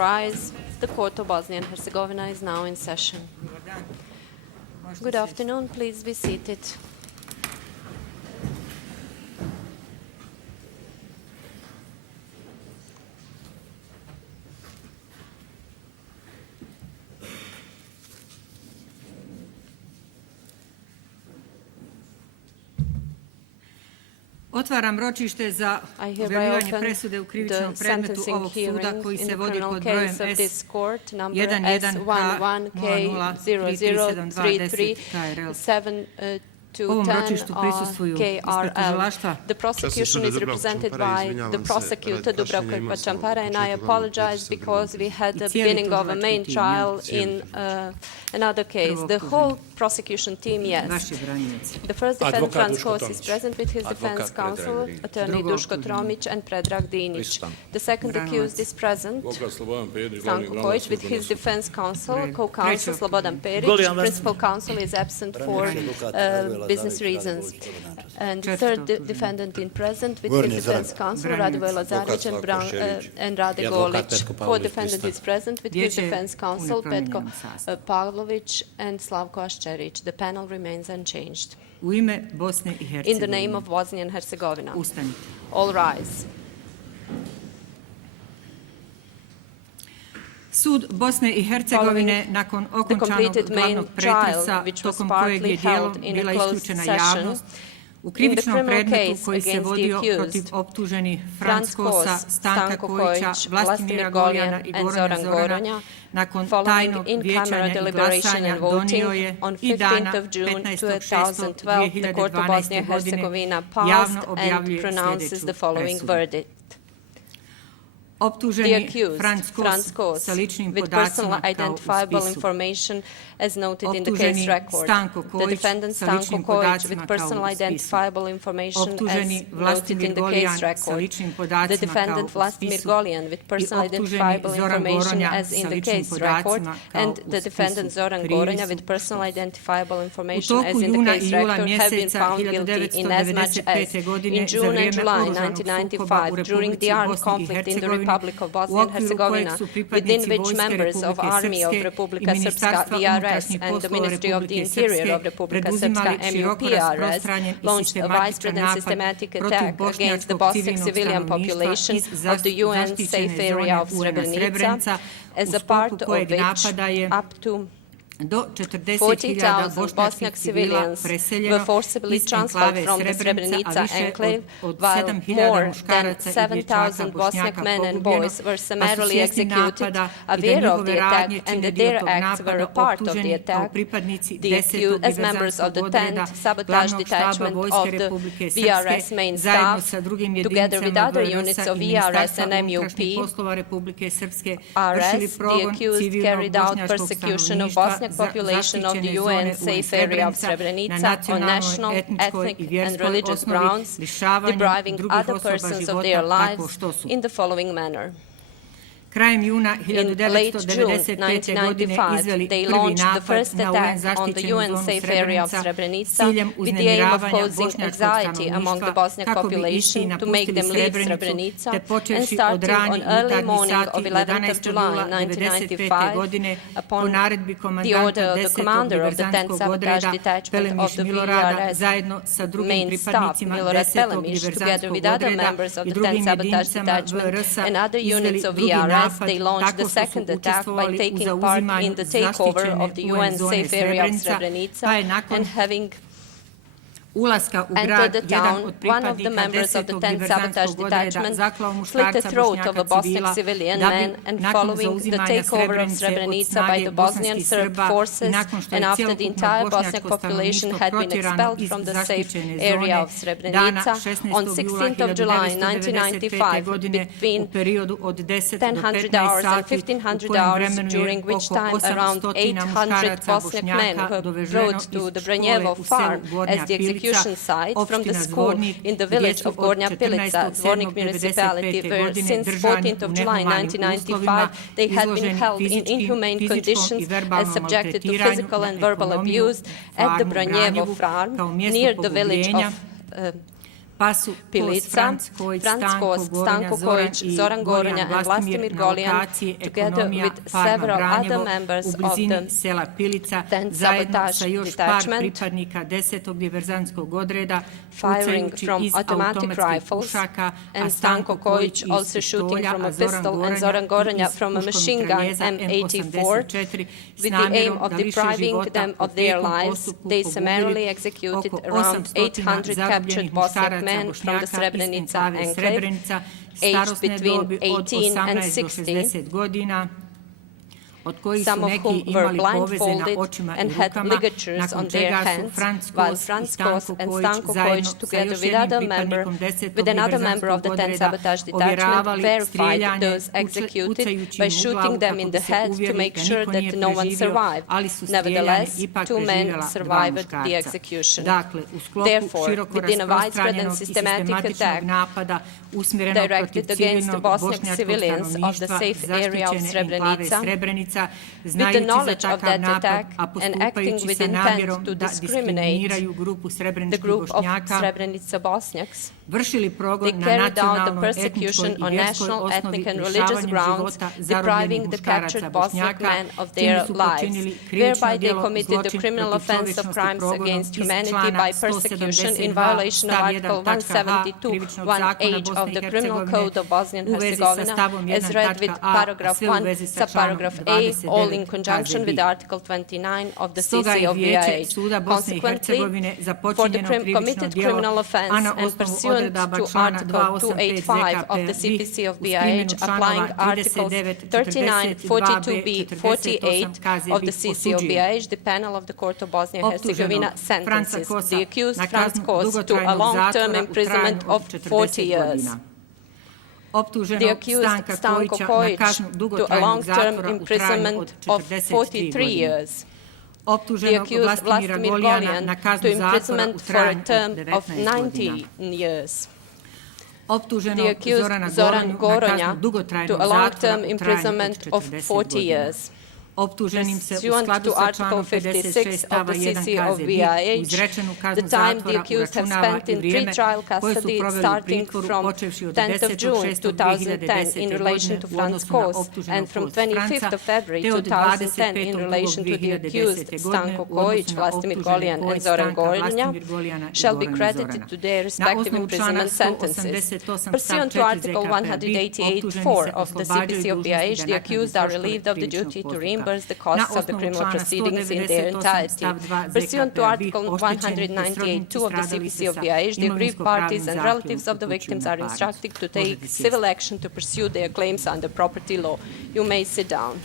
Rise. The Court of Bosnia and Herzegovina is now in session. Good afternoon. Please be seated. Otvaram ročište za objavljivanje presude u krivičnom predmetu ovog suda koji se vodi pod brojem S11K003720 KRL. Ovom ročištu prisustvuju ispred tužilaštva. The prosecution is represented by the prosecutor Dubravka Pačampara, and I apologize because we had the beginning of a main trial in another case. The whole prosecution team, yes. The first defendant, Franz Kos, is present with his defense counsel, attorney Duško Tromić and Predrag Dinić. The second accused is present, Stanko Kojić, with his defense counsel, co-counsel Slobodan Perić. Principal counsel is absent for business reasons. And the third defendant in present with his defense counsel, Radivoj Lazarić and Rade Golić. Co-defendant is present with his defense counsel, Petko Pavlović and Slavko Aščerić. The panel remains unchanged. In the name of Bosnia and Herzegovina. All rise. Sud Bosne I Hercegovine nakon okončanog glavnog pretresa tokom kojeg je dijelom bila isključena javnost u krivičnom predmetu koji se vodio protiv optuženih Franz Kosa, Stanka Kojića, Vlastimira Golijana I Gorana Zorana nakon tajnog vijećanja I glasanja donio je I dana 15.6.2012. godine javno objavljuje sljedeću. Optuženi Franz Kos sa ličnim podacima kao u spisu. As noted in the case record. The defendant Stanko Kojić with personal identifiable information as noted in the case record. The defendant Vlastimir Golijan with personal identifiable information as in the case record. And the defendant Zoran Goranja with personal identifiable information as in the case record have been found guilty in as much as in June and July 1995 during the armed conflict in the Republic of Bosnia and Herzegovina, within which members of Army of Republika Srpska VRS and the Ministry of the Interior of Republika Srpska MUPRS launched a widespread and systematic attack against the Bosniak civilian population of the UN safe area of Srebrenica, as a part of which up to 40,000 Bosniak civilians were forcibly transferred from the Srebrenica enclave, while more than 7,000 Bosniak men and boys were summarily executed, aware of the attack, and that their acts were a part of the attack. The accused, as members of the 10th Sabotage Detachment of the VRS main staff, together with other units of VRS and MUP, the accused carried out persecution of Bosniak population of the UN safe area of Srebrenica on national, ethnic and religious grounds, depriving other persons of their lives in the following manner. In late June 1995, they launched the first attack on the UN safe area of Srebrenica with the aim of causing anxiety among the Bosniak population to make them leave Srebrenica, and starting on early morning of 11th of July 1995, upon the order of the commander of the 10th Sabotage Detachment of the VRS main staff, Milorad Pelemiš, together with other members of the 10th Sabotage Detachment and other units of VRS, they launched the second attack by taking part in the takeover of the UN safe area of Srebrenica and having entered the town. One of the members of the 10th Sabotage Detachment slit the throat of a Bosniak civilian man, and following the takeover of Srebrenica by the Bosnian Serb forces, and after the entire Bosniak population had been expelled from the safe area of Srebrenica, on 16th of July 1995, between 1000 hours and 1500 hours, during which time around 800 Bosniak men were brought to the Branjevu farm as the execution site from the school in the village of Gornja Pilica, Zvornik municipality, where since 14th of July 1995 they had been held in inhumane conditions and subjected to physical and verbal abuse at the Branjevu farm near the village of Pilica, Franz Kost, Stanko Kojić, Zoran Goronja, and Vlastimir Goljan, together with several other members of the then sabotage detachment, firing from automatic rifles, and Stanko Kojić also shooting from a pistol, and Zoran Goronja from a machine gun M84. With the aim of depriving them of their lives, they summarily executed around 800 captured Bosniak men from the Srebrenica enclave, aged between 18 and 60, some of whom were blindfolded and had ligatures on their hands, while Franz Kost and Stanko Kojić, together with another member of the 10 sabotage detachment, verified those executed by shooting them in the head to make sure that no one survived. Nevertheless, 2 men survived the execution. Therefore, within a widespread and systematic attack directed against the Bosniak civilians of the safe area of Srebrenica, with the knowledge of that attack and acting with intent to discriminate the group of Srebrenica Bosniaks, they carried out the persecution on national, ethnic and religious grounds, depriving the captured Bosniak men of their lives, whereby they committed the criminal offense of crimes against humanity by persecution in violation of Article 172(1)(h) of the Criminal Code of Bosnia and Herzegovina, as read with paragraph 1, subparagraph A, all in conjunction with Article 29 of the CC of BiH. Consequently, for the committed criminal offense and pursuant to Article 285 of the CPC of BiH, applying Articles 39, 42b, 48 of the CC of BiH, the panel of the Court of Bosnia and Herzegovina sentences the accused Franz Kost to a long-term imprisonment of 40 years. The accused Stanko Kojić to a long-term imprisonment of 43 years. The accused Vlastimir Goljan to imprisonment for a term of 90 years. The accused Zoran Goronja to a long-term imprisonment of 40 years. Pursuant to Article 56 of the CC of BiH, the time the accused have spent in pre-trial custody starting from 10th of June 2010 in relation to Franz Kost and from 25th of February 2010 in relation to the accused Stanko Kojić, Vlastimir Goljan and Zoran Goronja shall be credited to their respective imprisonment sentences. Pursuant to Article 188(4) of the CPC of BiH, the accused are relieved of the duty to reimburse the costs of the criminal proceedings in their entirety. Pursuant to Article 198(2) of the CPC of BiH, the aggrieved parties and relatives of the victims are instructed to take civil action to pursue their claims under property law. You may sit down.